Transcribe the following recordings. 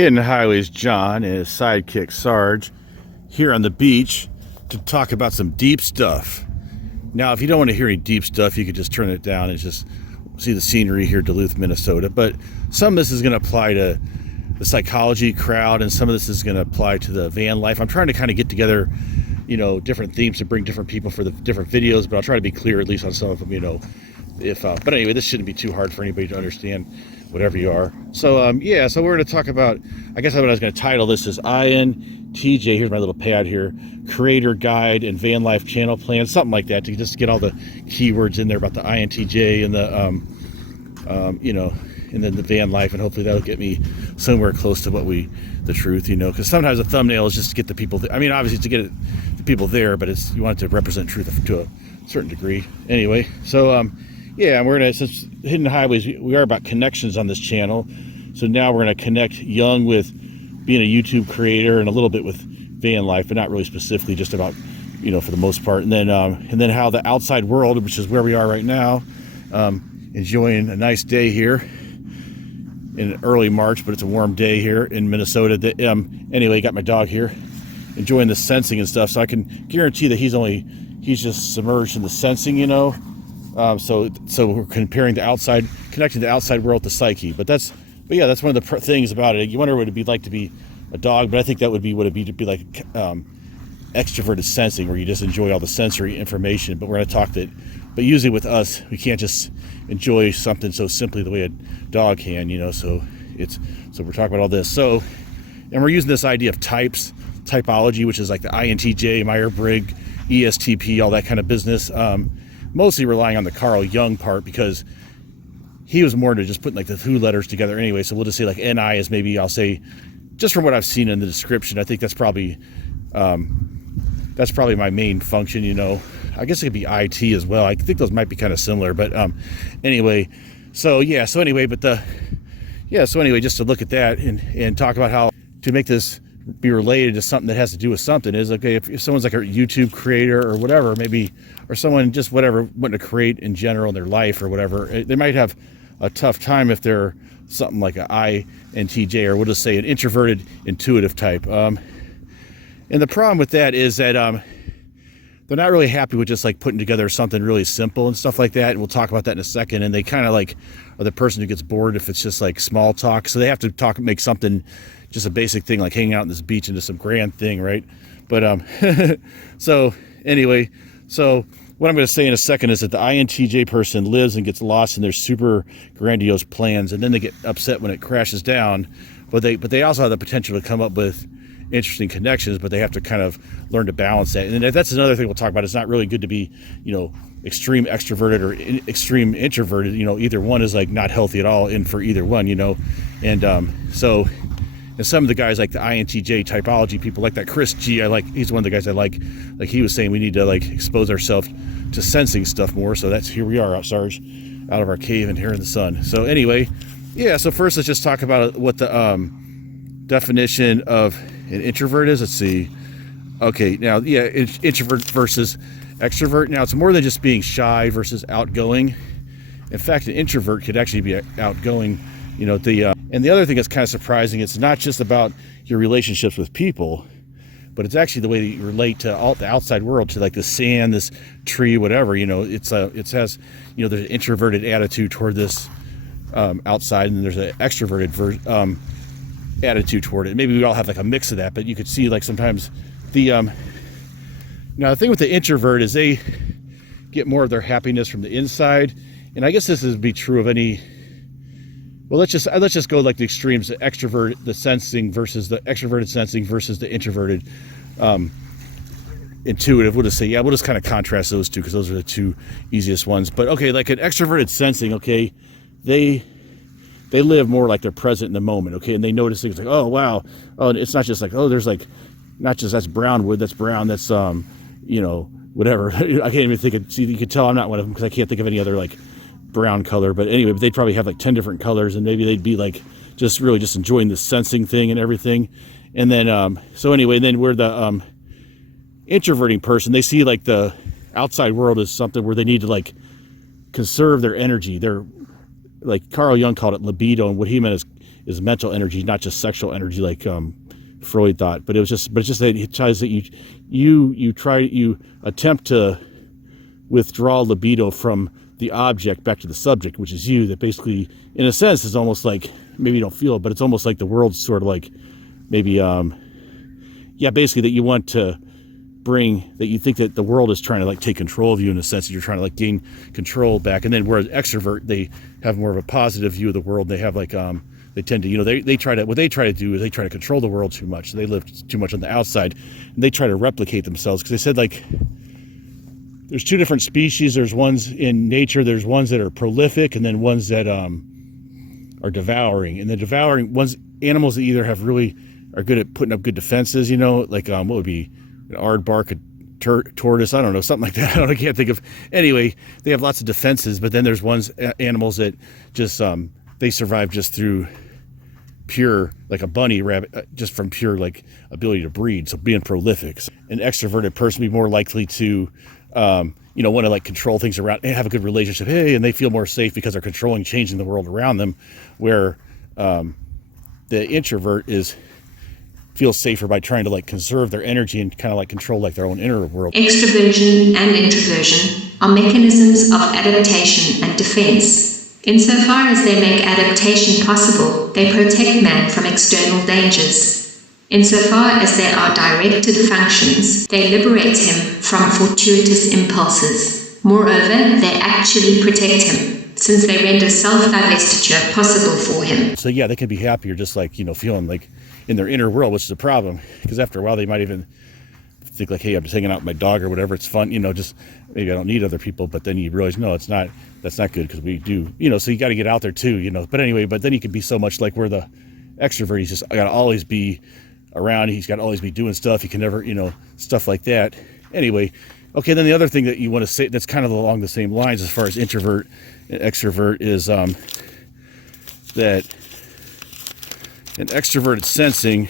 Hidden Highways John and his sidekick Sarg here on the beach to talk about some deep stuff. Now, if you don't want to hear any deep stuff, you could just turn it down and just see the scenery here, Duluth, Minnesota. But some of this is going to apply to the psychology crowd, and some of this is going to apply to the van life. I'm trying to kind of get together, different themes to bring different people for the different videos, but I'll try to be clear at least on some of them, but anyway, this shouldn't be too hard for anybody to understand, whatever you are. So so we're going to talk about, I guess what I was going to title this is INTJ. Here's my little pad here: creator guide and van life channel plan, something like that, to just get all the keywords in there about the INTJ and the and then the van life, and hopefully that'll get me somewhere close to the truth, because sometimes a thumbnail is just to get the people obviously to get the people there, but you want it to represent truth to a certain degree. Anyway, so and we're gonna, since Hidden Highways, we are about connections on this channel, so now we're gonna connect Jung with being a YouTube creator and a little bit with van life, but not really specifically, just about for the most part, and then how the outside world, which is where we are right now, enjoying a nice day here in early March, but it's a warm day here in Minnesota. Anyway, got my dog here enjoying the sensing and stuff, so I can guarantee that he's just submerged in the sensing, so we're comparing connecting the outside world to psyche. But that's one of the things about it. You wonder what it'd be like to be a dog, but I think that would be what it'd be to be like extroverted sensing, where you just enjoy all the sensory information. But we're going to talk that, but usually with us, we can't just enjoy something so simply the way a dog can, so we're talking about all this. So, and we're using this idea of typology, which is like the INTJ, Myers-Briggs, ESTP, all that kind of business, mostly relying on the Carl Jung part, because he was more into just putting like the two letters together anyway. So we'll just say like NI is, maybe I'll say, just from what I've seen in the description, I think that's probably my main function, I guess it could be IT as well. I think those might be kind of similar, but anyway, so just to look at that and talk about how to make this be related to something that has to do with something is, okay, if someone's like a YouTube creator or whatever, maybe, or someone just whatever wanting to create in general in their life or whatever, they might have a tough time if they're something like an INTJ, or we'll just say an introverted intuitive type. And the problem with that is that they're not really happy with just like putting together something really simple and stuff like that. And we'll talk about that in a second. And they kind of like are the person who gets bored if it's just like small talk. So they have to make something, just a basic thing like hanging out on this beach, into some grand thing, right? But so anyway, so what I'm going to say in a second is that the INTJ person lives and gets lost in their super grandiose plans, and then they get upset when it crashes down. But they also have the potential to come up with interesting connections, but they have to kind of learn to balance that. And that's another thing we'll talk about. It's not really good to be, extreme extroverted or extreme introverted. Either one is like not healthy at all, and for either one, and some of the guys like the INTJ typology people, like that Chris G, he's one of the guys I like he was saying we need to like expose ourselves to sensing stuff more. So here we are, Sarg, out of our cave and here in the sun. So anyway, so first let's just talk about what the definition of an introvert is. Let's see. Okay, now introvert versus extrovert. Now it's more than just being shy versus outgoing. In fact, an introvert could actually be outgoing. And the other thing that's kind of surprising, it's not just about your relationships with people, but it's actually the way that you relate to the outside world, to like the sand, this tree, whatever. It has there's an introverted attitude toward this outside, and then there's an extroverted attitude toward it. Maybe we all have like a mix of that, but you could see like sometimes now the thing with the introvert is they get more of their happiness from the inside, and I guess this would be true of any. Well, let's just go like the extremes: the extroverted sensing versus the introverted intuitive. We'll just say, we'll just kind of contrast those two, because those are the two easiest ones. But okay, like an extroverted sensing, okay, they live more like they're present in the moment, okay, and they notice things like, oh wow, oh, it's not just like, oh, there's like, not just that's brown wood, that's brown, that's whatever. I can't even think of. See, you can tell I'm not one of them, because I can't think of any other like brown color. But anyway, they'd probably have like 10 different colors, and maybe they'd be like just really just enjoying the sensing thing and everything. And then so anyway, then we're the introverting person. They see like the outside world as something where they need to like conserve their energy. They're like Carl Jung called it libido, and what he meant is mental energy, not just sexual energy like Freud thought. But it's just that it tries that you attempt to withdraw libido from the object back to the subject, which is you. That basically, in a sense, is almost like, maybe you don't feel it, but it's almost like the world's sort of like maybe basically that you want to bring, that you think that the world is trying to like take control of you, in a sense that you're trying to like gain control back. And then whereas extrovert, they have more of a positive view of the world. They have like they tend to, they try to, what they try to do is they try to control the world too much. So they live too much on the outside, and they try to replicate themselves, because they said like there's two different species. There's ones in nature, there's ones that are prolific, and then ones that are devouring. And the devouring ones, animals that either have really are good at putting up good defenses, like what would be an aardvark, a tortoise, I don't know, something like that. I can't think of. Anyway, they have lots of defenses, but then there's animals that just they survive just through pure, like a bunny rabbit, just from pure like ability to breed. So being prolific. An extroverted person be more likely to want to like control things around and have a good relationship. Hey, and they feel more safe because they're controlling, changing the world around them. Where the introvert feels safer by trying to like conserve their energy and kind of like control like their own inner world. Extroversion and introversion are mechanisms of adaptation and defense. Insofar as they make adaptation possible, they protect man from external dangers. Insofar as they are directed functions, they liberate him from fortuitous impulses. Moreover, they actually protect him, since they render self-divestiture possible for him. So yeah, they can be happier just like, feeling like in their inner world, which is a problem, because after a while they might even think like, hey, I'm just hanging out with my dog or whatever, it's fun, just maybe I don't need other people. But then you realize, no, that's not good, because we do, so you got to get out there too, but anyway, but then you can be so much like where the extrovert, he's just got to always be around, he's got to always be doing stuff, he can never, stuff like that. Anyway, okay, then the other thing that you want to say that's kind of along the same lines as far as introvert and extrovert is that an extroverted sensing,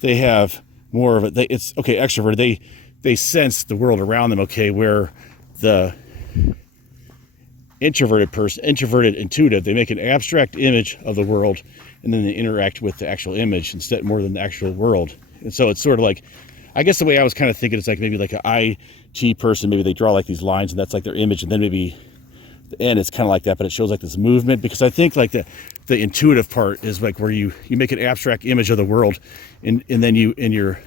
they have more of it. Extroverted, they sense the world around them, where the introverted intuitive, they make an abstract image of the world, and then they interact with the actual image instead, more than the actual world. And so it's sort of like, I guess the way I was kind of thinking, it's like maybe like an IT person, maybe they draw like these lines and that's like their image, and then maybe the end it's kind of like that, but it shows like this movement, because I think like the intuitive part is like where you make an abstract image of the world, and then you in your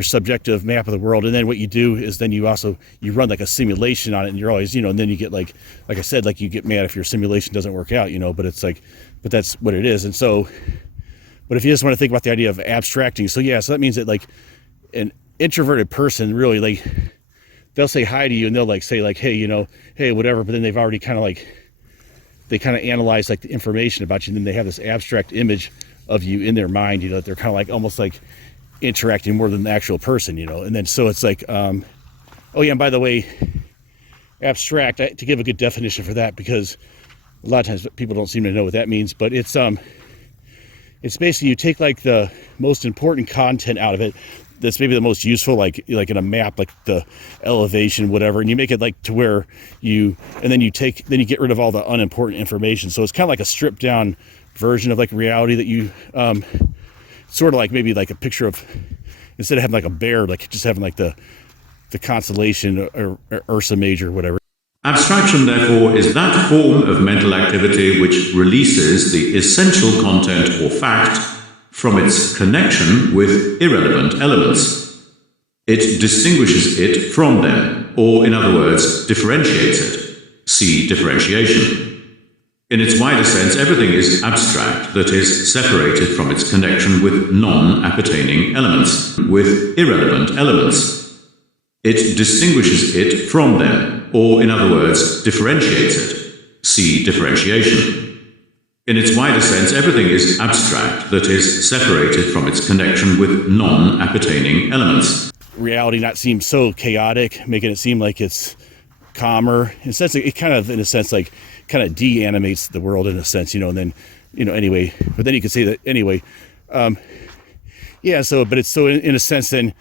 subjective map of the world, and then what you do is then you run like a simulation on it, and you're always and then you get like I said, like you get mad if your simulation doesn't work out, but it's like, but that's what it is. And so, but if you just want to think about the idea of abstracting, so that means that like an introverted person really, like they'll say hi to you and they'll like say like, hey, hey, whatever, but then they've already kind of like, they kind of analyze like the information about you, and then they have this abstract image of you in their mind, that they're kind of like almost like interacting more than the actual person, and then so it's like, oh yeah, and by the way, abstract, to give a good definition for that, because a lot of times people don't seem to know what that means, but it's basically you take like the most important content out of it that's maybe the most useful, like in a map, like the elevation, whatever, and you make it like to where and then you get rid of all the unimportant information. So it's kind of like a stripped down version of like reality that you sort of like maybe like a picture of, instead of having like a bear, like just having like the constellation or Ursa Major, whatever. Abstraction, therefore, is that form of mental activity which releases the essential content or fact from its connection with irrelevant elements. It distinguishes it from them, or in other words, differentiates it. See differentiation. In its wider sense, everything is abstract, that is, separated from its connection with non-appertaining elements, with irrelevant elements. It distinguishes it from them, or in other words, differentiates it. See differentiation. In its wider sense, everything is abstract, that is, separated from its connection with non-appertaining elements. Reality not seem so chaotic, making it seem like it's calmer. In a sense, it kind of, in a sense, like kind of de-animates the world in a sense, and then, anyway, but then you could say that anyway. So, but it's so in a sense then,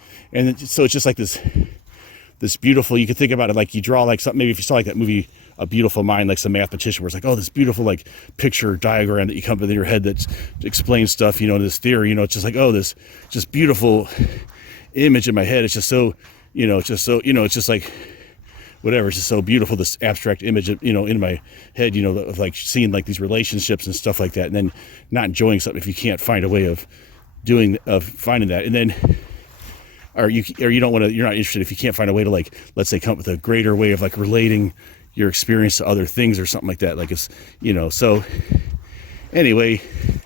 so it's just like this beautiful, you could think about it like you draw like something, maybe if you saw like that movie a beautiful mind, like some mathematician, where it's like, oh, this beautiful like picture diagram that you come up with in your head that explains stuff, you know, this theory, you know, it's just like, oh, this just beautiful image in my head. It's just so, you know, it's just so, you know, it's just like whatever. It's just so beautiful, this abstract image, you know, in my head, you know, of like seeing like these relationships and stuff like that, and then not enjoying something if you can't find a way of finding that, and then. Or you don't want to, you're not interested if you can't find a way to, like, let's say, come up with a greater way of like relating your experience to other things or something like that. Like, it's, you know, so anyway, and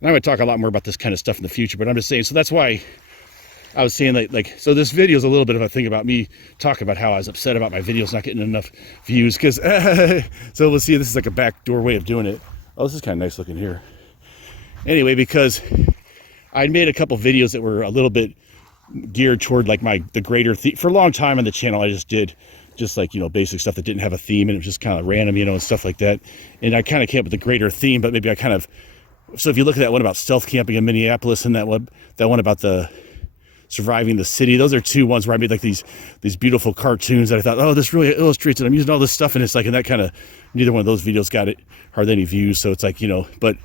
I'm going to talk a lot more about this kind of stuff in the future, but I'm just saying, so that's why I was saying like, so this video is a little bit of a thing about me talking about how I was upset about my videos not getting enough views, because, so we'll see, this is like a backdoor way of doing it. Oh, this is kind of nice looking here. Anyway, because I'd made a couple videos that were a little bit geared toward like the greater theme. For a long time on the channel, I just did like, you know, basic stuff that didn't have a theme, and it was just kind of random, you know, and stuff like that. And I kind of came up with a greater theme, but maybe I kind of, so if you look at that one about stealth camping in Minneapolis, and that one about the surviving the city, those are two ones where I made like these beautiful cartoons that I thought, oh, this really illustrates it. I'm using all this stuff, and it's like, and that kind of, neither one of those videos got it hardly any views. So it's like, you know, but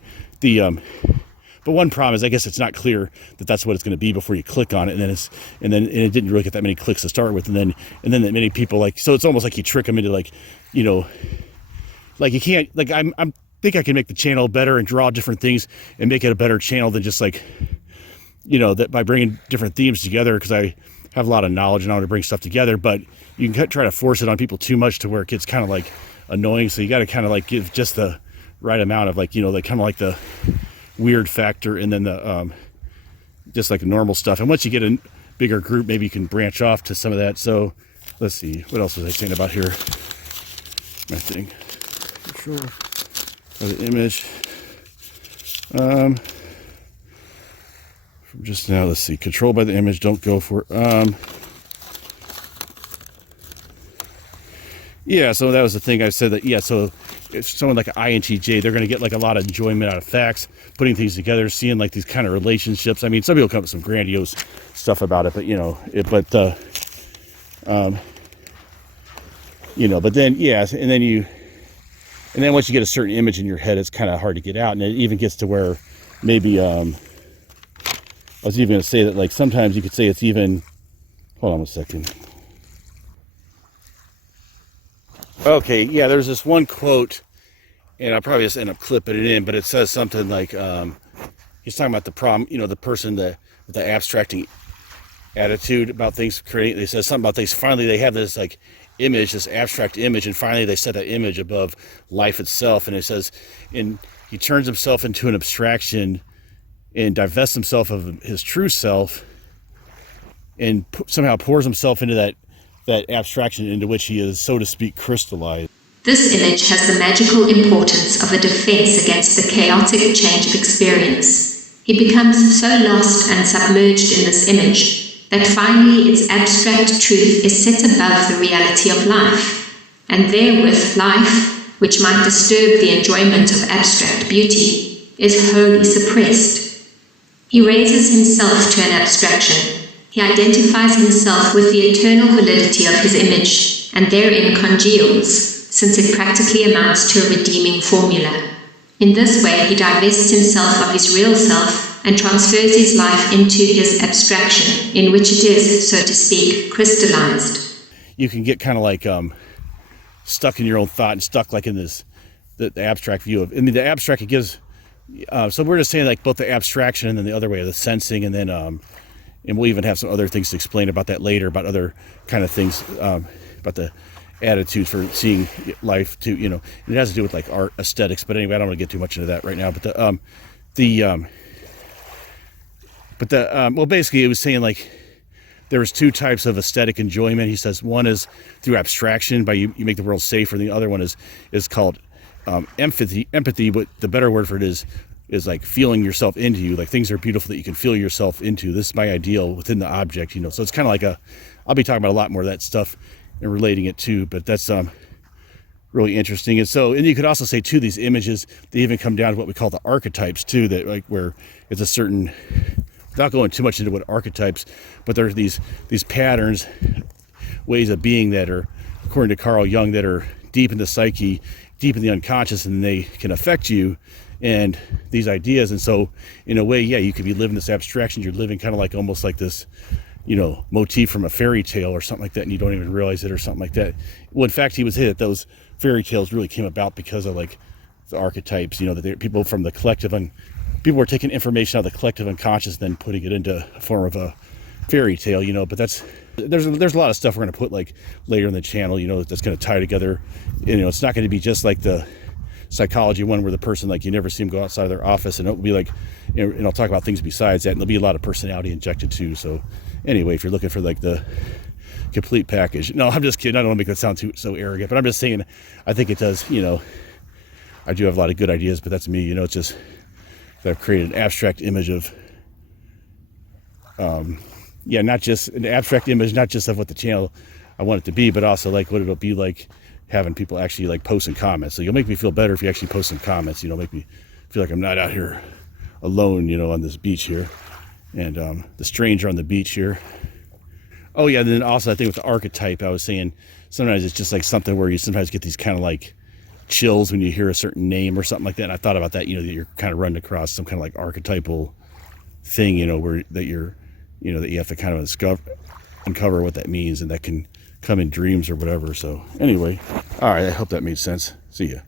but one problem is, I guess it's not clear that that's what it's going to be before you click on it, and it didn't really get that many clicks to start with, and then that many people, like, so it's almost like you trick them into, like, you know, like you can't, like, I'm think I can make the channel better and draw different things and make it a better channel than just like, you know, that by bringing different themes together, because I have a lot of knowledge and how to bring stuff together, but you can try to force it on people too much to where it gets kind of like annoying. So you got to kind of like give just the right amount of, like, you know, like kind of like the weird factor, and then the just like normal stuff. And once you get a bigger group, maybe you can branch off to some of that. So let's see, what else was I saying about here? My thing, control of the image. From just now, let's see, controlled by the image, don't go for yeah, so that was the thing I said, that, yeah, so if someone like an INTJ, they're going to get like a lot of enjoyment out of facts, putting things together, seeing like these kind of relationships. I mean, some people come up with some grandiose stuff about it, but you know, you know, but then, yeah, and then once you get a certain image in your head, it's kind of hard to get out. And it even gets to where maybe, I was even going to say that, like, sometimes you could say it's even, hold on a second. Okay, yeah, there's this one quote, and I'll probably just end up clipping it in, but it says something like, he's talking about the problem, you know, the person, the abstracting attitude about things, creating, they says something about things, finally they have this like image, this abstract image, and finally they set that image above life itself, and it says, and he turns himself into an abstraction and divests himself of his true self, and somehow pours himself into that abstraction into which he is, so to speak, crystallized. This image has the magical importance of a defense against the chaotic change of experience. He becomes so lost and submerged in this image that finally its abstract truth is set above the reality of life, and therewith life, which might disturb the enjoyment of abstract beauty, is wholly suppressed. He raises himself to an abstraction. He identifies himself with the eternal validity of his image, and therein congeals, since it practically amounts to a redeeming formula. In this way, he divests himself of his real self and transfers his life into his abstraction, in which it is, so to speak, crystallized. You can get kind of like stuck in your own thought and stuck like in this, the abstract view of, I mean, the abstract, it gives, so we're just saying like both the abstraction and then the other way of the sensing, and then, and we'll even have some other things to explain about that later, about other kind of things, about the attitudes for seeing life too, you know, and it has to do with like art aesthetics, but anyway, I don't want to get too much into that right now, but well, basically it was saying like there was two types of aesthetic enjoyment. He says one is through abstraction, by you make the world safer, and the other one is called empathy, but the better word for it is like feeling yourself into you, like things are beautiful that you can feel yourself into. This is my ideal within the object, you know. So it's kind of like I'll be talking about a lot more of that stuff and relating it to, but that's really interesting. And so, and you could also say too, these images, they even come down to what we call the archetypes too, that like where it's a certain, without going too much into what archetypes, but there's these patterns, ways of being that are, according to Carl Jung, that are deep in the psyche, deep in the unconscious, and they can affect you and these ideas. And so in a way, yeah, you could be living this abstraction. You're living kind of like almost like this, you know, motif from a fairy tale or something like that, and you don't even realize it or something like that. Well, in fact, he was hit. Those fairy tales really came about because of like the archetypes, you know, that people from the collective, and people were taking information out of the collective unconscious, then putting it into a form of a fairy tale, you know. But there's a lot of stuff we're going to put like later in the channel, you know, that's going to tie together. You know, it's not going to be just like the psychology one where the person, like, you never see them go outside of their office, and it'll be like, you know, and I'll talk about things besides that, and there'll be a lot of personality injected too. So anyway, if you're looking for like the complete package, no, I'm just kidding. I don't want to make that sound so arrogant, but I'm just saying, I think it does, you know, I do have a lot of good ideas, but that's me, you know. It's just that I've created an abstract image of, yeah, not just an abstract image, not just of what the channel I want it to be, but also like what it'll be like having people actually like post and comments. So you'll make me feel better if you actually post some comments, you know, make me feel like I'm not out here alone, you know, on this beach here, and the stranger on the beach here. Oh yeah, and then also I think with the archetype, I was saying sometimes it's just like something where you sometimes get these kind of like chills when you hear a certain name or something like that. And I thought about that, you know, that you're kind of running across some kind of like archetypal thing, you know, where that you're, you know, that you have to kind of uncover what that means, and that can come in dreams or whatever. So anyway, all right, I hope that made sense. See ya.